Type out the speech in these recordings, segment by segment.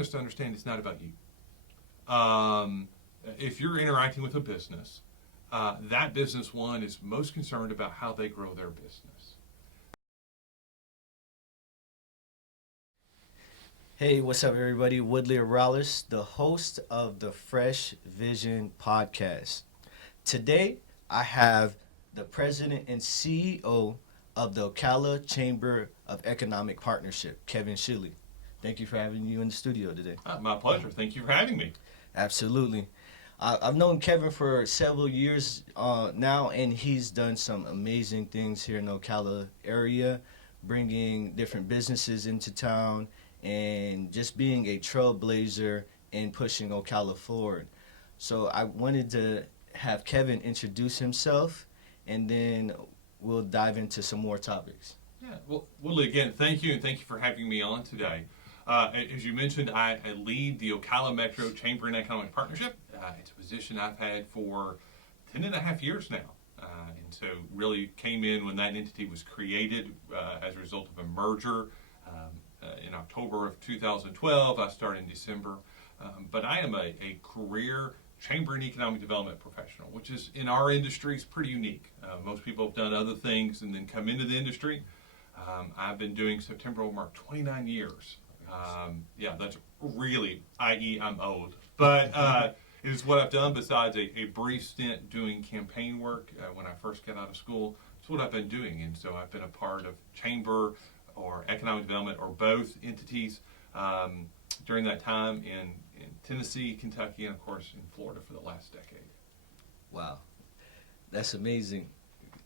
us to understand it's not about you. If you're interacting with a business, that business one is most concerned about how they grow their business. Hey, what's up, everybody? Woodley Oralus, the host of the Fresh Vision podcast. Today, I have the president and CEO of the Ocala Chamber of Economic Partnership, Kevin Sheilley. Thank you for having you in the studio today. My pleasure. Thank you for having me. Absolutely. I've known Kevin for several years now, and he's done some amazing things here in the Ocala area, bringing different businesses into town and just being a trailblazer and pushing Ocala forward. So I wanted to have Kevin introduce himself, and then we'll dive into some more topics. Yeah, well, Woodley, again, thank you, and thank you for having me on today. As you mentioned, I lead the Ocala Metro Chamber and Economic Partnership. It's a position I've had for 10 and a half years now. And so really came in when that entity was created as a result of a merger in October of 2012. I started in December. But I am a career chamber and economic development professional, which is in our industry is pretty unique. Most people have done other things and then come into the industry. I've been doing September will mark 29 years. Yeah, that's really, i.e. I'm old, but it is what I've done besides a brief stint doing campaign work when I first got out of school. It's what I've been doing, and so I've been a part of chamber or economic development or both entities during that time in Tennessee, Kentucky, and of course in Florida for the last decade. Wow, that's amazing.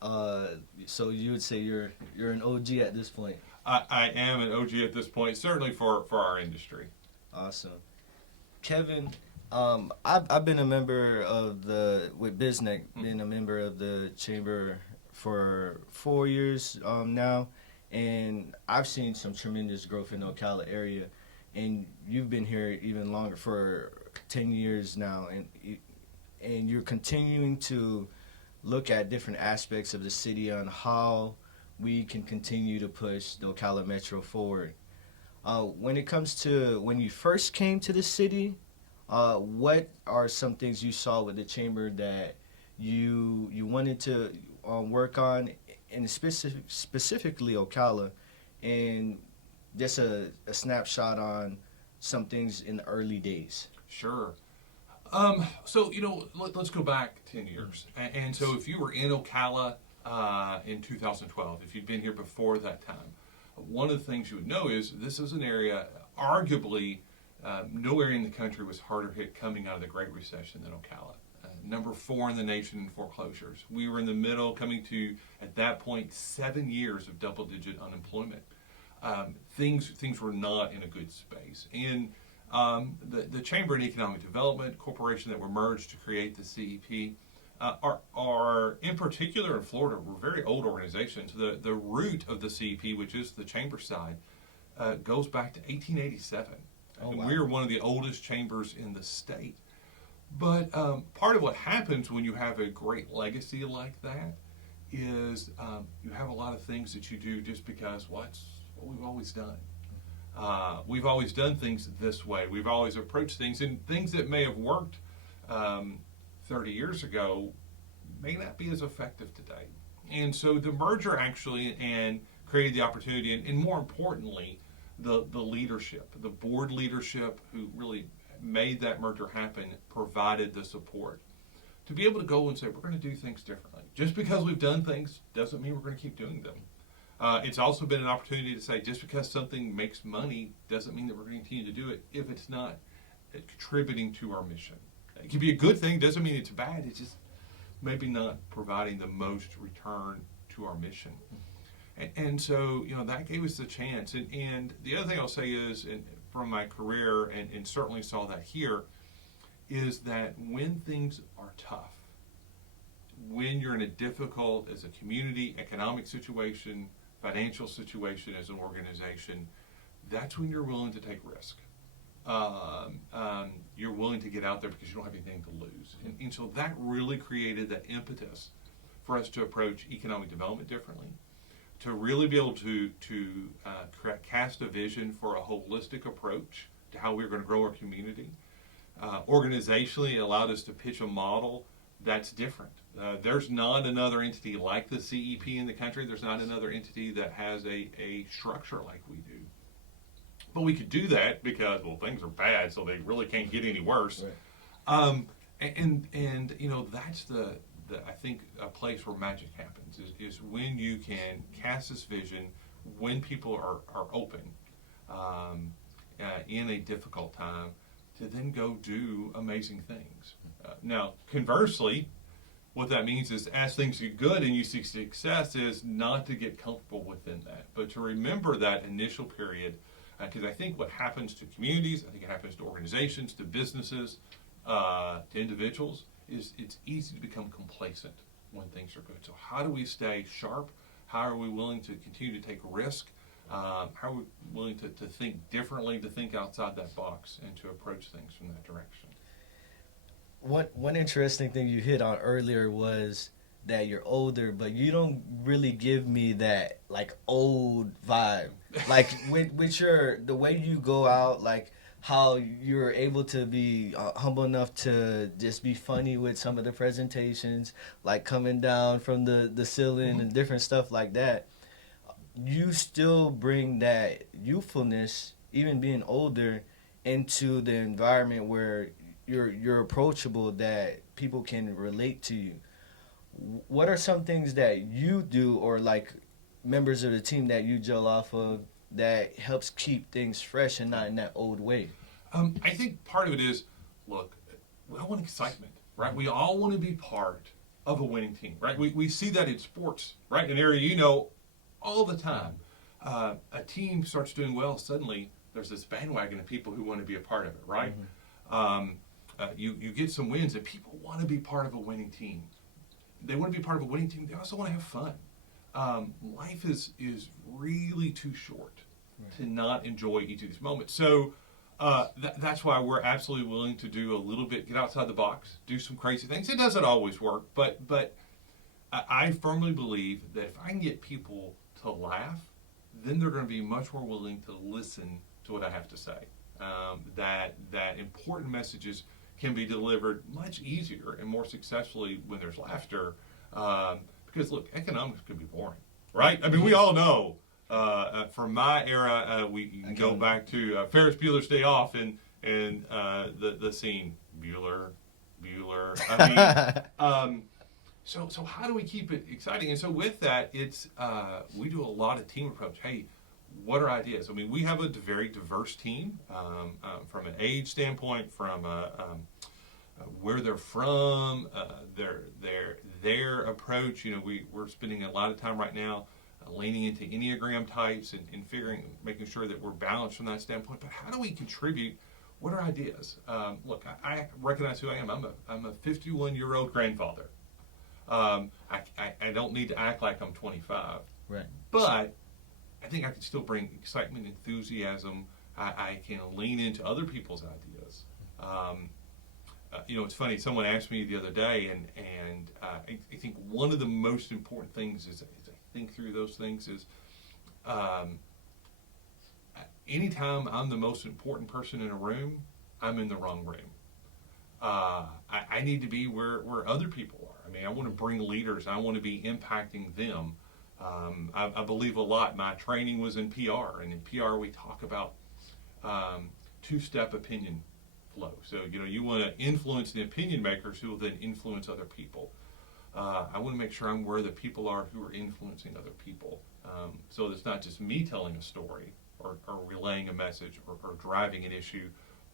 So you would say you're an OG at this point. I am an OG at this point, certainly for our industry. Awesome. Kevin, I've been a member of with BizNet, been a member of the chamber for 4 years now, and I've seen some tremendous growth in the Ocala area, and you've been here even longer, for 10 years now, and you're continuing to look at different aspects of the city on how we can continue to push the Ocala Metro forward. When it comes to when you first came to the city, what are some things you saw with the chamber that you wanted to work on, and specifically Ocala, and just a snapshot on some things in the early days? Sure. So, let's go back 10 years. And so if you were in Ocala in 2012, if you'd been here before that time, one of the things you would know is this is an area, arguably, no area in the country was harder hit coming out of the Great Recession than Ocala. Number 4 in the nation in foreclosures. We were in the middle, coming to, at that point, 7 years of double-digit unemployment. Things were not in a good space. And the Chamber and Economic Development Corporation that were merged to create the CEP are in particular in Florida, were very old organizations. The root of the CEP, which is the chamber side, goes back to 1887. Oh, wow. We're one of the oldest chambers in the state. But part of what happens when you have a great legacy like that is you have a lot of things that you do just because what we've always done. We've always done things this way. We've always approached things, and things that may have worked 30 years ago may not be as effective today. And so the merger actually and created the opportunity, and more importantly, the leadership, the board leadership who really made that merger happen, provided the support to be able to go and say, we're going to do things differently. Just because we've done things doesn't mean we're going to keep doing them. It's also been an opportunity to say, just because something makes money doesn't mean that we're going to continue to do it if it's not contributing to our mission. It can be a good thing, doesn't mean it's bad, it's just maybe not providing the most return to our mission. And so, that gave us the chance. And the other thing I'll say is, from my career, and certainly saw that here, is that when things are tough, when you're in a difficult, as a community, economic situation, financial situation as an organization, that's when you're willing to take risk. You're willing to get out there because you don't have anything to lose. And so that really created that impetus for us to approach economic development differently, to really be able to cast a vision for a holistic approach to how we were going to grow our community. Organizationally, it allowed us to pitch a model that's different. There's not another entity like the CEP in the country. There's not another entity that has a structure like we do. But we could do that because, well, things are bad, so they really can't get any worse. Right. And you know, that's the I think a place where magic happens is when you can cast this vision, when people are open in a difficult time, to then go do amazing things. Now, conversely, what that means is as things get good and you see success is not to get comfortable within that, but to remember that initial period, because I think what happens to communities, I think it happens to organizations, to businesses, to individuals, is it's easy to become complacent when things are good. So how do we stay sharp? How are we willing to continue to take risk? How are we willing to think differently, to think outside that box, and to approach things from that direction? One interesting thing you hit on earlier was that you're older, but you don't really give me that like old vibe. Like with the way you go out, like how you're able to be humble enough to just be funny with some of the presentations, like coming down from the ceiling and different stuff like that. You still bring that youthfulness, even being older, into the environment where you're approachable, that people can relate to you. What are some things that you do, or like members of the team that you gel off of, that helps keep things fresh and not in that old way? I think part of it is, look, we all want excitement, right? We all want to be part of a winning team, right? We see that in sports, right? An area you know all the time. A team starts doing well, suddenly there's this bandwagon of people who want to be a part of it, right? You get some wins and people want to be part of a winning team. They want to be part of a winning team. They also want to have fun. Life is really too short to not enjoy each of these moments. So that's why we're absolutely willing to do a little bit, get outside the box, do some crazy things. It doesn't always work, but I firmly believe that if I can get people to laugh, then they're going to be much more willing to listen to what I have to say. That important messages can be delivered much easier and more successfully when there's laughter. Because look, economics could be boring, right? I mean, we all know. From my era, we can go back to Ferris Bueller's Day Off and the scene Bueller. I mean, so how do we keep it exciting? And so with that, it's we do a lot of team approach. Hey, what are ideas? I mean, we have a very diverse team from an age standpoint, from where they're from, their approach. You know, we're spending a lot of time right now leaning into Enneagram types and making sure that we're balanced from that standpoint. But how do we contribute? What are ideas? Look, I recognize who I am. I'm a 51-year-old grandfather. I don't need to act like I'm 25. Right. But I think I can still bring excitement, enthusiasm. I can lean into other people's ideas. You know, it's funny. Someone asked me the other day, and I think one of the most important things is I think through those things is anytime I'm the most important person in a room, I'm in the wrong room. I need to be where other people are. I mean, I want to bring leaders. I want to be impacting them. I believe a lot. My training was in PR, and in PR we talk about two-step opinion flow. So, you know, you want to influence the opinion makers who will then influence other people. I want to make sure I'm where the people are who are influencing other people. So it's not just me telling a story or relaying a message or driving an issue,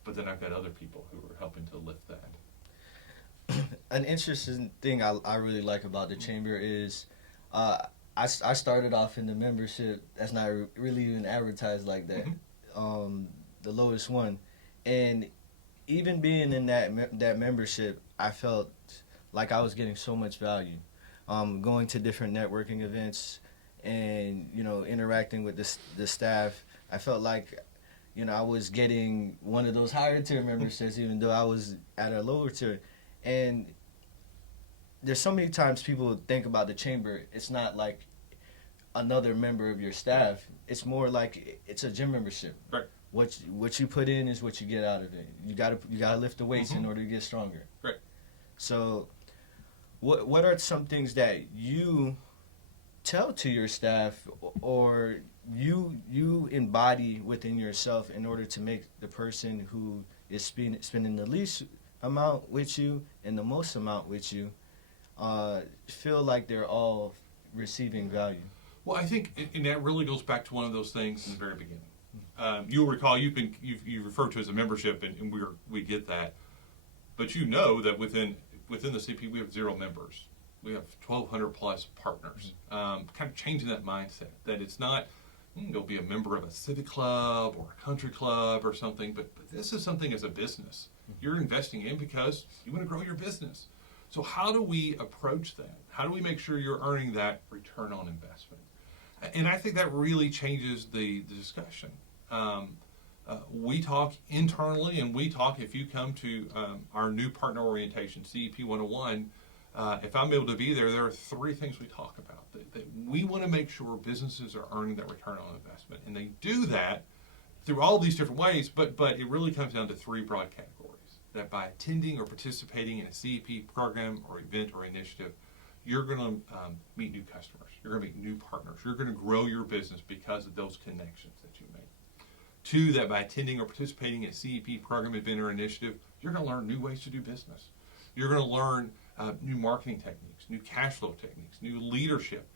but then I've got other people who are helping to lift that. An interesting thing I really like about the chamber is I started off in the membership that's not really even advertised like that, the lowest one. And even being in that membership, I felt like I was getting so much value. Going to different networking events and, you know, interacting with the staff, I felt like, you know, I was getting one of those higher tier memberships even though I was at a lower tier. And there's so many times people think about the chamber, it's not like another member of your staff. It's more like it's a gym membership. Right. what you put in is what you get out of it. You gotta lift the weights in order to get stronger. Right. So, what are some things that you tell to your staff, or you embody within yourself in order to make the person who is spending the least amount with you and the most amount with you feel like they're all receiving value? Well, I think, and that really goes back to one of those things in the very beginning. You'll recall you've referred to as a membership, and we get that, but you know that within the CP we have 0 members. We have 1,200 plus partners. Kind of changing that mindset that it's not you'll be a member of a civic club or a country club or something, but this is something as a business you're investing in because you want to grow your business. So how do we approach that? How do we make sure you're earning that return on investment? And I think that really changes the discussion. We talk internally, and we talk, if you come to our new partner orientation, CEP 101, if I'm able to be there are 3 things we talk about. That we want to make sure businesses are earning that return on investment. And they do that through all these different ways, but it really comes down to 3 broad categories. That by attending or participating in a CEP program or event or initiative, you're going to meet new customers. You're going to meet new partners. You're going to grow your business because of those connections that you make. 2, that by attending or participating in a CEP program, event, or initiative, you're going to learn new ways to do business. You're going to learn new marketing techniques, new cash flow techniques, new leadership,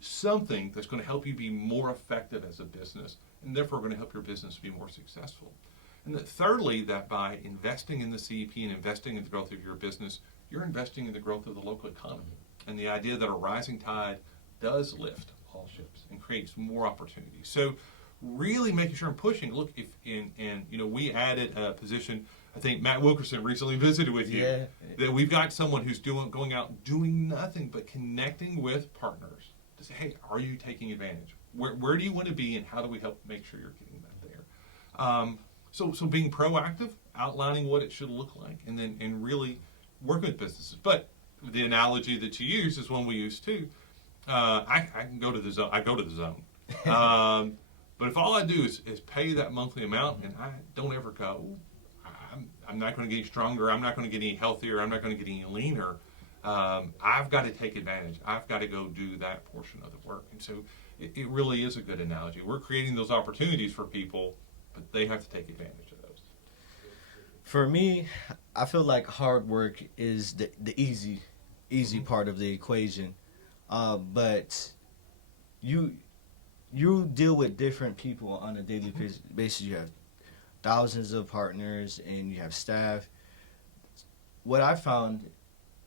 something that's going to help you be more effective as a business, and therefore going to help your business be more successful. And that thirdly, that by investing in the CEP and investing in the growth of your business, you're investing in the growth of the local economy. And the idea that a rising tide does lift all ships and creates more opportunities. So really making sure I'm pushing. Look, we added a position. I think Matt Wilkerson recently visited with you. Yeah. That we've got someone who's going out doing nothing but connecting with partners to say, hey, are you taking advantage? Where do you want to be, and how do we help make sure you're getting that there? So being proactive, outlining what it should look like, and really working with businesses. But the analogy that you use is one we use too. I can go to the zone. I go to the zone. But if all I do is pay that monthly amount, and I don't ever go, I'm not going to get stronger. I'm not going to get any healthier. I'm not going to get any leaner. I've got to take advantage. I've got to go do that portion of the work. And so it really is a good analogy. We're creating those opportunities for people, but they have to take advantage of those. For me, I feel like hard work is the easy part of the equation. But you deal with different people on a daily basis. You have thousands of partners and you have staff. What I found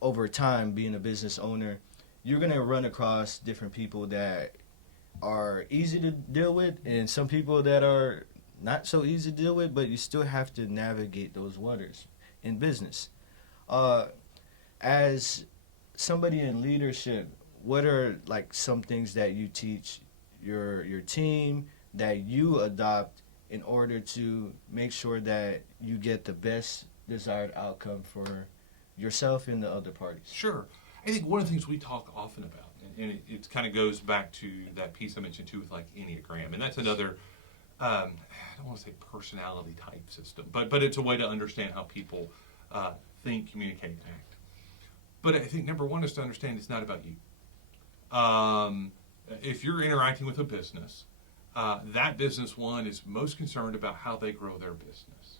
over time being a business owner, you're going to run across different people that are easy to deal with and some people that are not so easy to deal with, but you still have to navigate those waters in business. As somebody in leadership, what are like some things that you teach your team that you adopt in order to make sure that you get the best desired outcome for yourself and the other parties? Sure. I think one of the things we talk often about, and it kind of goes back to that piece I mentioned too with like Enneagram, and that's another, I don't want to say personality type system, but it's a way to understand how people think, communicate, and act. But I think number one is to understand it's not about you. If you're interacting with a business, that business one is most concerned about how they grow their business.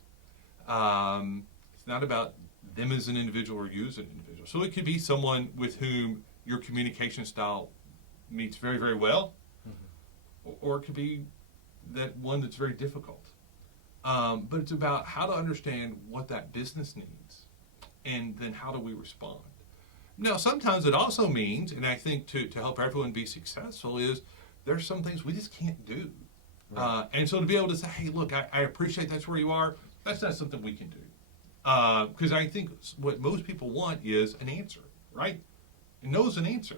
It's not about them as an individual or you as an individual. So it could be someone with whom your communication style meets very, very well, or it could be that one that's very difficult. But it's about how to understand what that business needs, and then how do we respond. Now, sometimes it also means, and I think to help everyone be successful, is there's some things we just can't do. Right. And so to be able to say, hey, look, I appreciate that's where you are, that's not something we can do. Because I think what most people want is an answer, right? And knows an answer.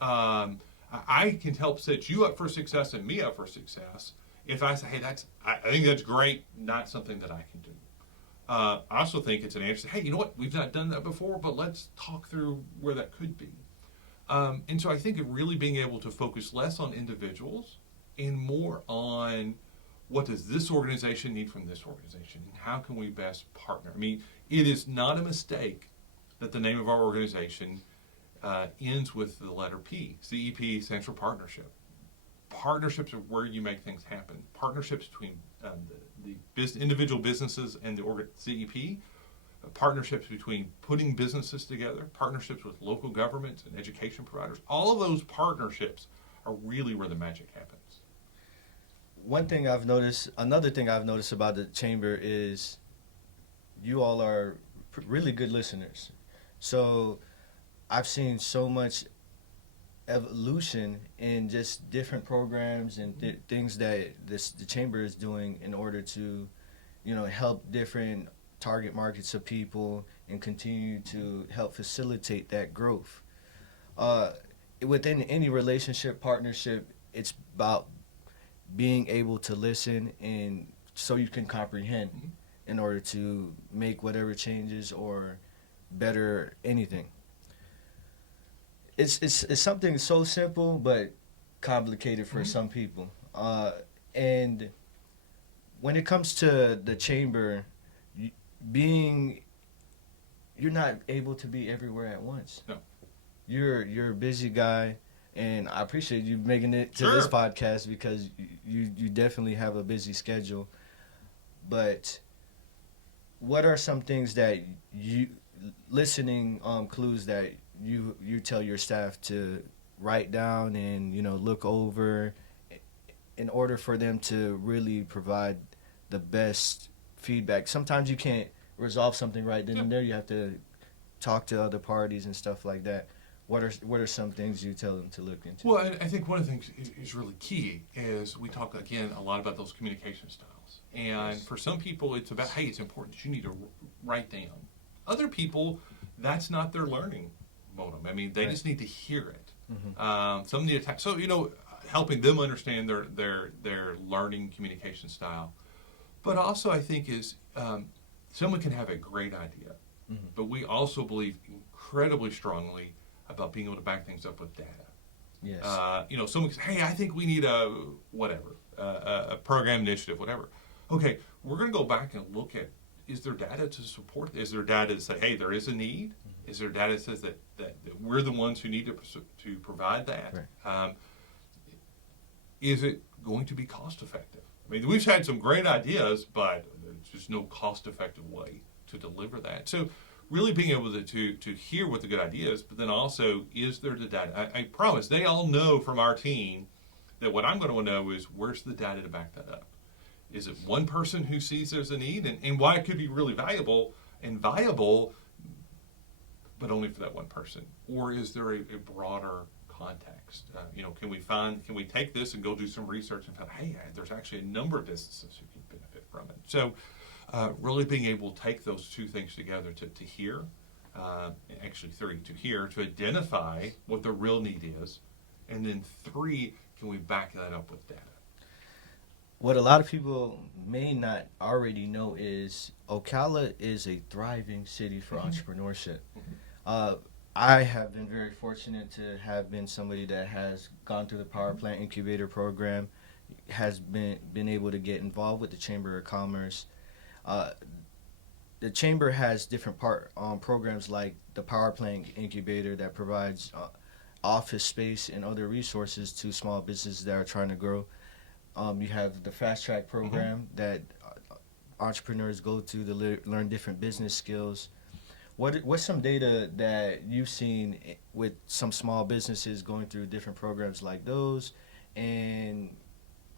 I can help set you up for success and me up for success if I say, hey, I think that's great, not something that I can do. I also think it's an answer. Hey, you know what? We've not done that before, but let's talk through where that could be. And so I think of really being able to focus less on individuals and more on what does this organization need from this organization, and how can we best partner? I mean, it is not a mistake that the name of our organization ends with the letter P. CEP stands for partnership. Partnerships are where you make things happen. Partnerships between the individual businesses and the CEP, partnerships between putting businesses together, partnerships with local governments and education providers. All of those partnerships are really where the magic happens. Another thing I've noticed about the chamber is you all are really good listeners. So I've seen so much evolution in just different programs and things that the chamber is doing in order to, help different target markets of people and continue to help facilitate that growth. Within any relationship, partnership, it's about being able to listen and so you can comprehend in order to make whatever changes or better anything. It's something so simple but complicated for some people. And when it comes to the chamber, you're not able to be everywhere at once. No. You're a busy guy, and I appreciate you making it to this podcast because you definitely have a busy schedule. But what are some things that listening clues that you tell your staff to write down and look over in order for them to really provide the best feedback? Sometimes you can't resolve something right then and there. You have to talk to other parties and stuff like that. What are some things you tell them to look into? Well, I think one of the things is really key is we talk again a lot about those communication styles. And for some people, it's about, hey, it's important that you need to write down. Other people, that's not their learning modem. I mean, they just need to hear it. Some need to so helping them understand their learning communication style. But also, I think is someone can have a great idea, but we also believe incredibly strongly about being able to back things up with data. Yes. Someone can say, hey, I think we need a program initiative, whatever. Okay, we're going to go back and look at, is there data to support? Is there data to say, hey, there is a need? Is there data that says that we're the ones who need to provide that? Right. Is it going to be cost effective? I mean, we've had some great ideas, but there's just no cost effective way to deliver that. So really being able to hear what the good idea is, but then also, is there the data? I promise they all know from our team that what I'm going to know is where's the data to back that up? Is it one person who sees there's a need and why it could be really valuable and viable, but only for that one person? Or is there a broader context? Can we take this and go do some research and find, hey, there's actually a number of businesses who can benefit from it? So really being able to take those two things together to hear, actually three, to hear, to identify what the real need is, and then three, can we back that up with data? What a lot of people may not already know is Ocala is a thriving city for entrepreneurship. I have been very fortunate to have been somebody that has gone through the power plant incubator program, has been able to get involved with the Chamber of Commerce. The Chamber has different programs like the power plant incubator that provides office space and other resources to small businesses that are trying to grow. You have the fast track program that entrepreneurs go to learn different business skills. What's some data that you've seen with some small businesses going through different programs like those and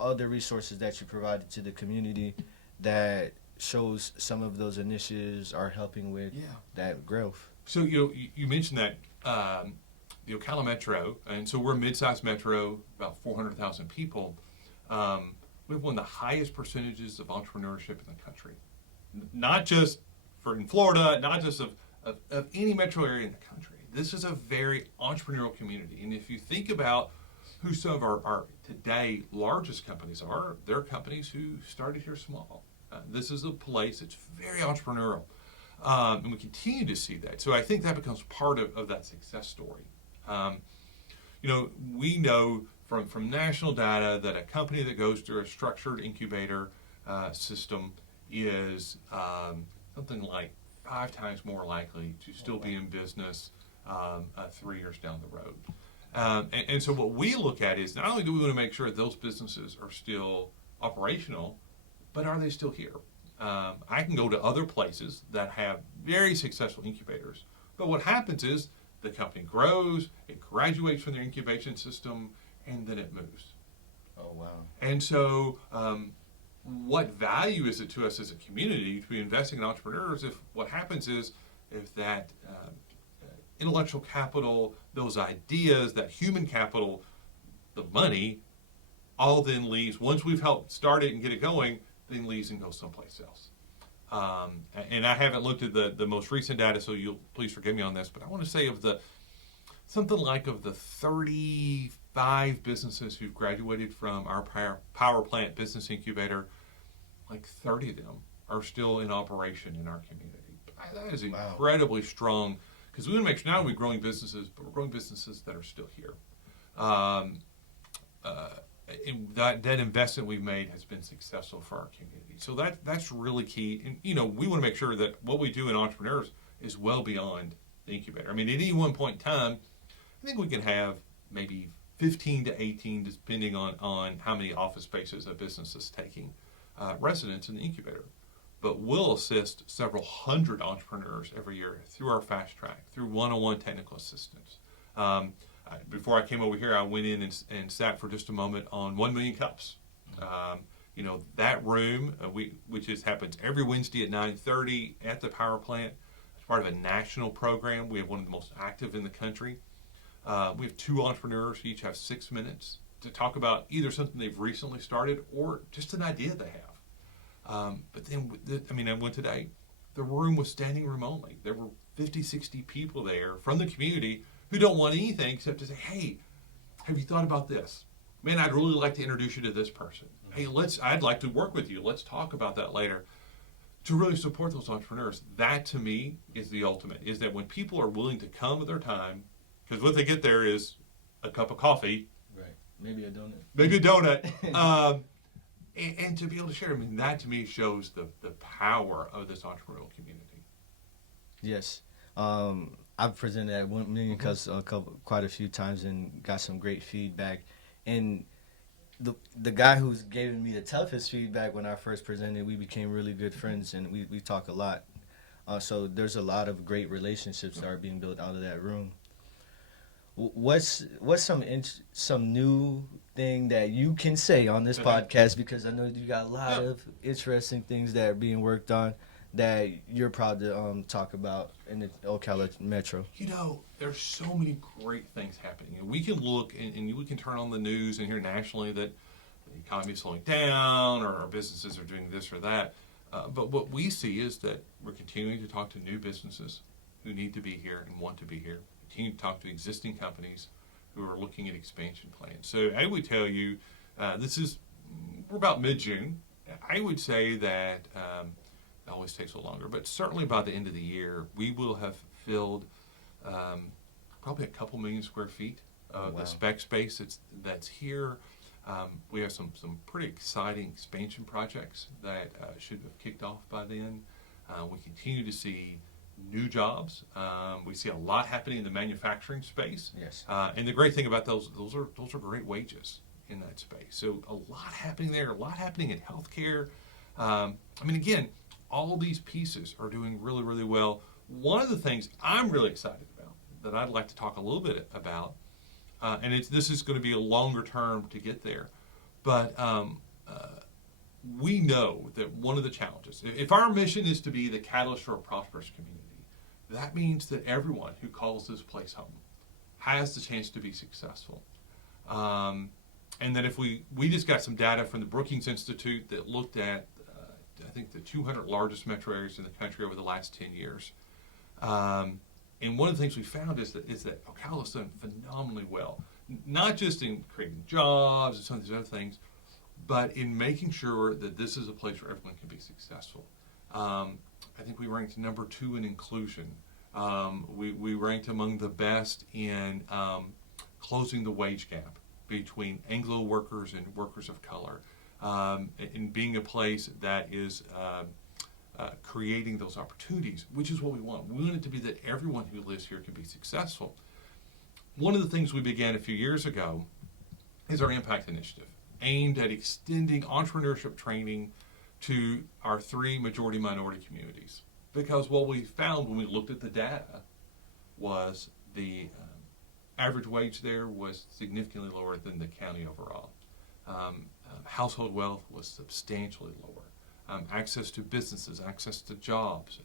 other resources that you provided to the community that shows some of those initiatives are helping with that growth? So you mentioned that the Ocala Metro, and so we're a mid-sized metro, about 400,000 people. We have one of the highest percentages of entrepreneurship in the country. Not just in Florida, not just of any metro area in the country. This is a very entrepreneurial community. And if you think about who some of our today largest companies are, they're companies who started here small. This is a place that's very entrepreneurial. And we continue to see that. So I think that becomes part of that success story. We know from national data that a company that goes through a structured incubator system is something like 5 times more likely to still be in business 3 years down the road. And so what we look at is not only do we want to make sure those businesses are still operational, but are they still here? I can go to other places that have very successful incubators, but what happens is the company grows, it graduates from their incubation system, and then it moves. Oh, wow. And so what value is it to us as a community to be investing in entrepreneurs if what happens is if that intellectual capital, those ideas, that human capital, the money, all then leaves, once we've helped start it and get it going, then leaves and goes someplace else. And I haven't looked at the most recent data, so you'll please forgive me on this, but I want to say of the 35 businesses who've graduated from our power plant business incubator, like 30 of them are still in operation in our community. That is incredibly strong, because we want to make sure not only we're growing businesses, but we're growing businesses that are still here. And that investment we've made has been successful for our community. So that's really key. And, we want to make sure that what we do in entrepreneurs is well beyond the incubator. I mean, at any one point in time, I think we can have maybe 15 to 18, depending on how many office spaces a business is taking, residents in the incubator. But we'll assist several hundred entrepreneurs every year through our fast track, through one-on-one technical assistance. Before I came over here, I went in and sat for just a moment on 1 Million Cups. That room, which happens every Wednesday at 9:30 at the power plant, it's part of a national program. We have one of the most active in the country. We have 2 entrepreneurs who each have 6 minutes to talk about either something they've recently started or just an idea they have. But then, I went today, the room was standing room only. There were 50, 60 people there from the community who don't want anything except to say, hey, have you thought about this? Man, I'd really like to introduce you to this person. Hey, I'd like to work with you. Let's talk about that later. To really support those entrepreneurs, that to me is the ultimate, is that when people are willing to come with their time, because what they get there is a cup of coffee. Right. Maybe a donut. And to be able to share, that to me shows the power of this entrepreneurial community. Yes. I've presented at 1 Million Cups quite a few times and got some great feedback. And the guy who's giving me the toughest feedback when I first presented, we became really good friends, and we talk a lot. So there's a lot of great relationships that are being built out of that room. What's some new thing that you can say on this podcast, because I know you got a lot of interesting things that are being worked on that you're proud to talk about in the Ocala Metro? There's so many great things happening. And we can look and we can turn on the news and hear nationally that the economy is slowing down or our businesses are doing this or that. But what we see is that we're continuing to talk to new businesses who need to be here and want to be here. Continue to talk to existing companies who are looking at expansion plans. So I would tell you, we're about mid-June. I would say that it always takes a little longer, but certainly by the end of the year, we will have filled probably a couple million square feet of the spec space that's here. We have some pretty exciting expansion projects that should have kicked off by then. We continue to see new jobs. We see a lot happening in the manufacturing space. Yes. And the great thing about those are great wages in that space. So a lot happening there, a lot happening in healthcare. Again, all these pieces are doing really, really well. One of the things I'm really excited about that I'd like to talk a little bit about, and this is going to be a longer term to get there, but we know that one of the challenges, if our mission is to be the catalyst for a prosperous community, that means that everyone who calls this place home has the chance to be successful. And that if we just got some data from the Brookings Institute that looked at I think the 200 largest metro areas in the country over the last 10 years. And one of the things we found is that Ocala's done phenomenally well, not just in creating jobs and some of these other things, but in making sure that this is a place where everyone can be successful. I think we ranked number 2 in inclusion. We ranked among the best in closing the wage gap between Anglo workers and workers of color, and being a place that is creating those opportunities, which is what we want. We want it to be that everyone who lives here can be successful. One of the things we began a few years ago is our Impact Initiative, aimed at extending entrepreneurship training to our 3 majority minority communities. Because what we found when we looked at the data was the average wage there was significantly lower than the county overall. Household wealth was substantially lower. Access to businesses, access to jobs,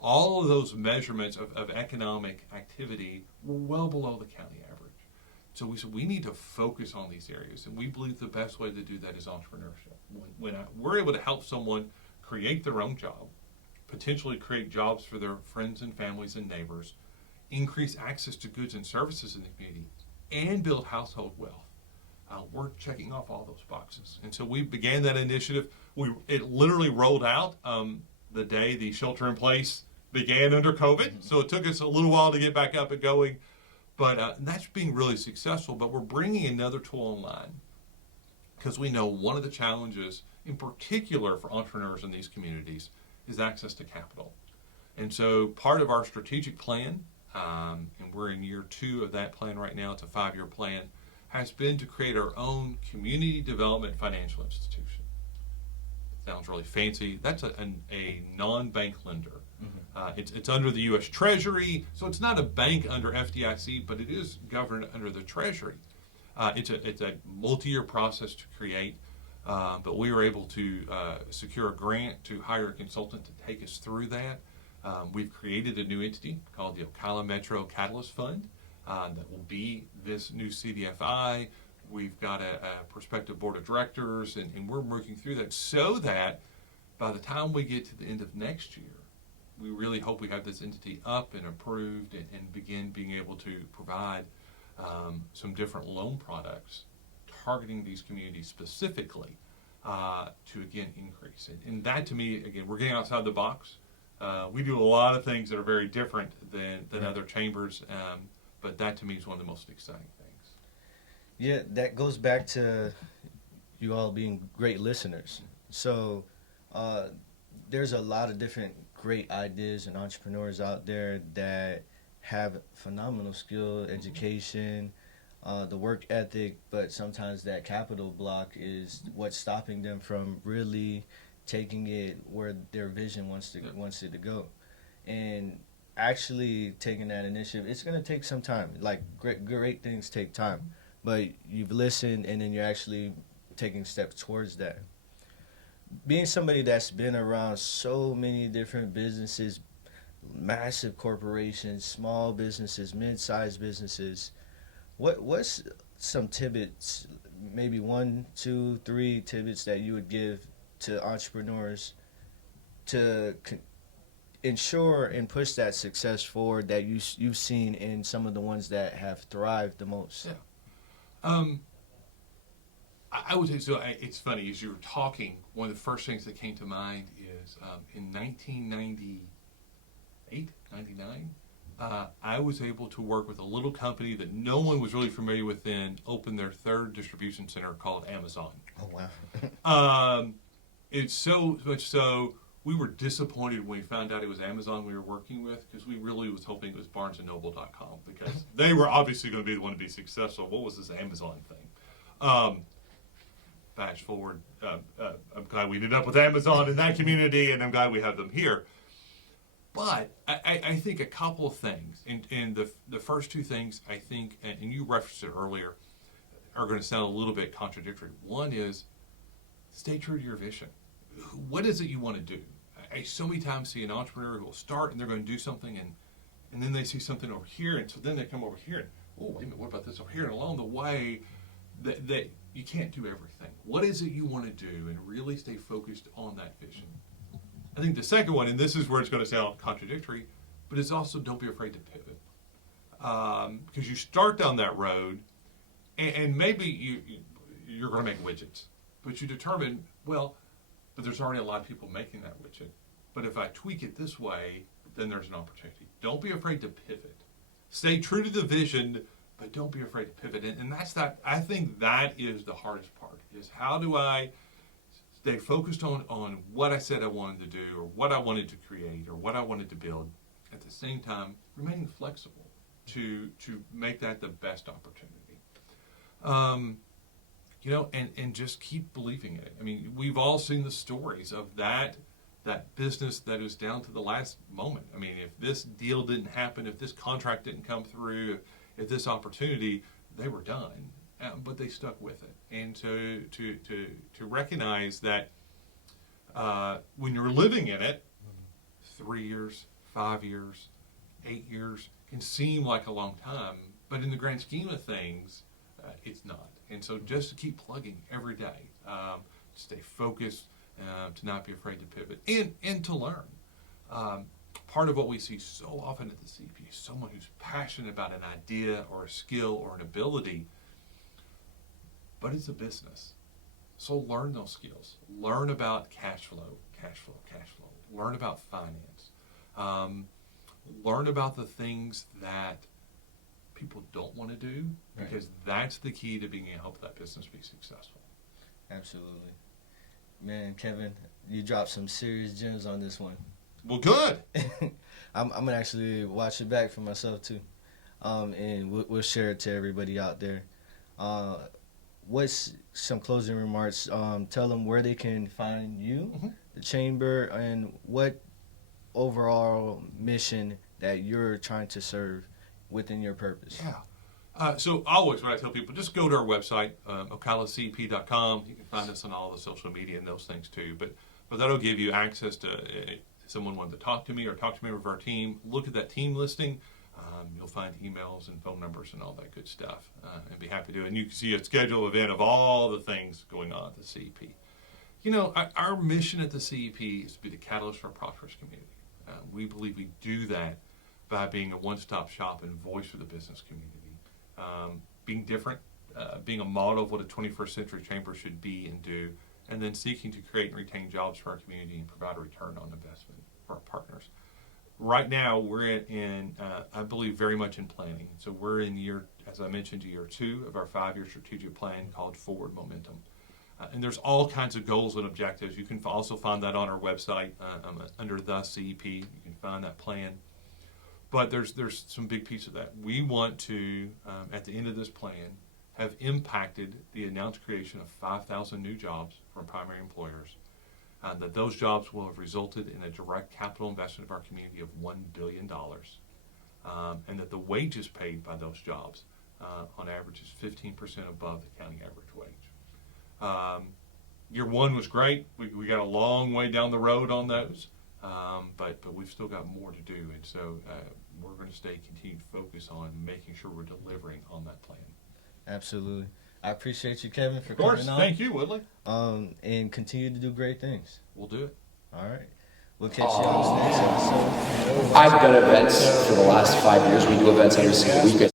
all of those measurements of economic activity were well below the county average. So we said we need to focus on these areas, and we believe the best way to do that is entrepreneurship. When we're able to help someone create their own job, potentially create jobs for their friends and families and neighbors, increase access to goods and services in the community, and build household wealth, we're checking off all those boxes. And so we began that initiative. It literally rolled out the day the shelter in place began under COVID. So it took us a little while to get back up and going. But that's being really successful. But we're bringing another tool online because we know one of the challenges, in particular for entrepreneurs in these communities, is access to capital. And so part of our strategic plan, and we're in year 2 of that plan right now, it's a 5-year plan, has been to create our own community development financial institution. Sounds really fancy. That's a non-bank lender. It's under the U.S. Treasury, so it's not a bank under FDIC, but it is governed under the Treasury. It's a multi-year process to create, but we were able to secure a grant to hire a consultant to take us through that. We've created a new entity called the Ocala Metro Catalyst Fund that will be this new CDFI. We've got a prospective board of directors, and we're working through that so that by the time we get to the end of next year, we really hope we have this entity up and approved and begin being able to provide some different loan products targeting these communities specifically to, again, increase it. And that, to me, again, we're getting outside the box. We do a lot of things that are very different than other chambers, but that, to me, is one of the most exciting things. Yeah, that goes back to you all being great listeners. So there's a lot of different great ideas and entrepreneurs out there that have phenomenal skill, education, the work ethic, but sometimes that capital block is what's stopping them from really taking it where their vision wants it to go. And actually taking that initiative, it's going to take some time. Like great things take time, but you've listened and then you're actually taking steps towards that. Being somebody that's been around so many different businesses, massive corporations, small businesses, mid-sized businesses, what's some tidbits, maybe 1, 2, 3 tidbits that you would give to entrepreneurs to ensure and push that success forward that you've seen in some of the ones that have thrived the most? Yeah. I would say, so it's funny, as you were talking, one of the first things that came to mind is in 1998, 99, I was able to work with a little company that no one was really familiar with then, open their 3rd distribution center called Amazon. Oh, wow. It's so much so, we were disappointed when we found out it was Amazon we were working with, because we really was hoping it was BarnesandNoble.com, because they were obviously going to be the one to be successful. What was this Amazon thing? Fast forward, I'm glad we ended up with Amazon in that community, and I'm glad we have them here. But I think a couple of things, and the first 2 things, I think, and you referenced it earlier, are going to sound a little bit contradictory. One is, stay true to your vision. What is it you want to do? I so many times see an entrepreneur who will start and they're going to do something, and then they see something over here, and so then they come over here, and, oh, wait a minute, what about this over here? And along the way, that you can't do everything. What is it you want to do, and really stay focused on that vision? I think the second one, and this is where it's going to sound contradictory, but it's also don't be afraid to pivot. Because you start down that road, and maybe you're going to make widgets, but you determine, well, but there's already a lot of people making that widget. But if I tweak it this way, then there's an opportunity. Don't be afraid to pivot. Stay true to the vision, but don't be afraid to pivot. And that's that. I think that is the hardest part, is how do I stay focused on what I said I wanted to do, or what I wanted to create, or what I wanted to build, at the same time remaining flexible to make that the best opportunity. You know, and just keep believing in it. I mean, we've all seen the stories of that business that is down to the last moment. I mean, if this deal didn't happen, if this contract didn't come through, if this opportunity, they were done, but they stuck with it. And to recognize that when you're living in it, 3 years, 5 years, 8 years can seem like a long time, but in the grand scheme of things, it's not. And so just to keep plugging every day, stay focused, to not be afraid to pivot, and to learn. Part of what we see so often at the CP is someone who's passionate about an idea or a skill or an ability, but it's a business. So learn those skills. Learn about cash flow. Learn about finance. Learn about the things that people don't want to do, because that's the key to being able to help that business be successful. Absolutely. Man, Kevin, you dropped some serious gems on this one. Well, good. I'm going to actually watch it back for myself, too. And we'll share it to everybody out there. What's some closing remarks? Tell them where they can find you, the chamber, and what overall mission that you're trying to serve within your purpose. Yeah. So always when I tell people, just go to our website, ocalascp.com. You can find us on all the social media and those things too. But that'll give you access to if someone wanted to talk to me or talk to members of our team. Look at that team listing. You'll find emails and phone numbers and all that good stuff. And be happy to do it. And you can see a scheduled event of all the things going on at the CEP. You know, our mission at the CEP is to be the catalyst for a prosperous community. We believe we do that by being a one-stop shop and voice for the business community. Being different, being a model of what a 21st century chamber should be and do, and then seeking to create and retain jobs for our community and provide a return on investment for our partners. Right now, we're in I believe, very much in planning. So we're in year, as I mentioned, year 2 of our 5-year strategic plan called Forward Momentum. And there's all kinds of goals and objectives. You can also find that on our website under the CEP. You can find that plan. But there's some big piece of that. We want to, at the end of this plan, have impacted the announced creation of 5,000 new jobs from primary employers. That those jobs will have resulted in a direct capital investment of our community of $1 billion. And that the wages paid by those jobs, on average, is 15% above the county average wage. Year 1 was great. We got a long way down the road on those. But we've still got more to do, and so we're going to stay continued focus on making sure we're delivering on that plan. Absolutely. I appreciate you, Kevin, for coming on. Of course. Thank you, Woodley. And continue to do great things. We'll do it. All right. We'll catch you on the next episode. I've done events for the last 5 years. We do events every single week.